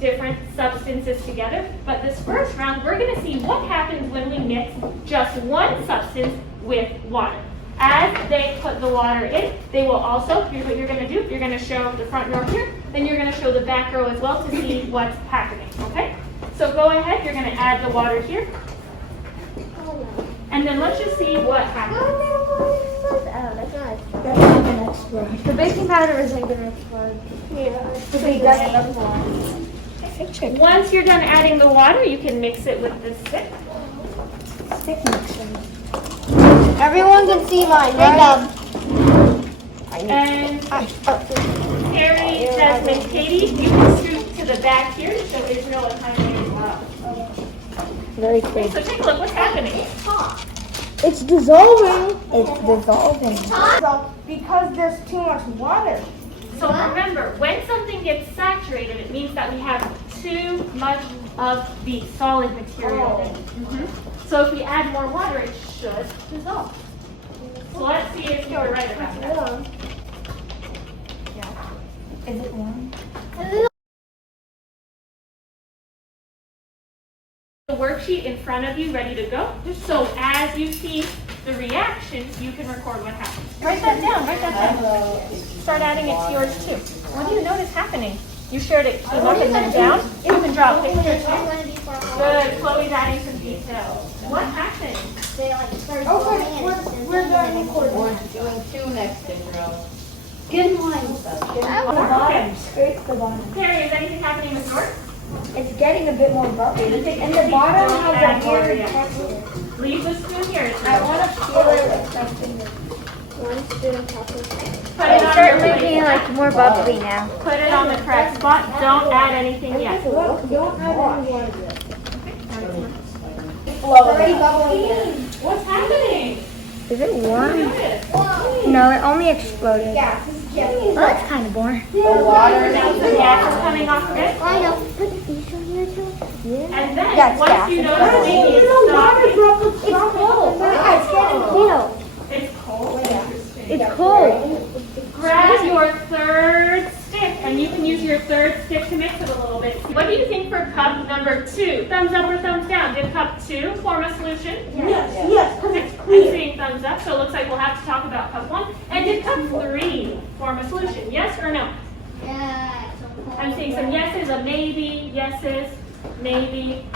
different substances together. But this first round, we're going to see what happens when we mix just one substance with water. As they put the water in, they will also, here's what you're going to do. You're going to show the front row here, then you're going to show the back row as well to see what's happening, okay? So go ahead, you're going to add the water here. And then let's just see what happens. The baking powder isn't going to explode. Once you're done adding the water, you can mix it with the stick. Stick mixing. Everyone can see mine, right? And Harry, Desmond, Katie, you can scoot to the back here to show Israel and Jaime as well. Very crazy. So take a look, what's happening? It's dissolving. It's dissolving. Because there's too much water. So remember, when something gets saturated, it means that we have too much of the solid material in it. So if we add more water, it should dissolve. So let's see if you're right about that. Is it warm? The worksheet in front of you ready to go. So as you see the reactions, you can record what happens. Write that down, write that down. Start adding it to yours too. What do you notice happening? You shared it came up and then down. You can draw a picture too. Good, Chloe's adding some details. What happened? We're done recording. We're doing two next, Israel. Good one. Okay. Scrape the bottom. Carrie, is anything happening with yours? It's getting a bit more bubbly. And the bottom has a weird texture. Leave the spoon here. I want to feel it with my finger. One spoon of chocolate. Put it on your plate. like more bubbly now. Put it on the correct spot. Don't add anything yet. Don't add any water. It's already bubbling. What's happening? Is it warm? No, it only exploded. Oh, that's kind of boring. The water, the gas is coming off of it. I know. Put the fish on here too. Yeah. And then, That's once gas. you notice maybe it's stopping. It's cold. It's cold? It's cold. Grab your third stick, and you can use your third stick to mix it a little bit. What do you think for cup number 2? Thumbs up or thumbs down? Did cup 2 form a solution? Yes, because it's I'm clear. seeing thumbs up, so it looks like we'll have to talk about cup 1. And did cup 3 form a solution? Yes or no? Yeah. I'm seeing some yeses, a maybe, yeses, maybe.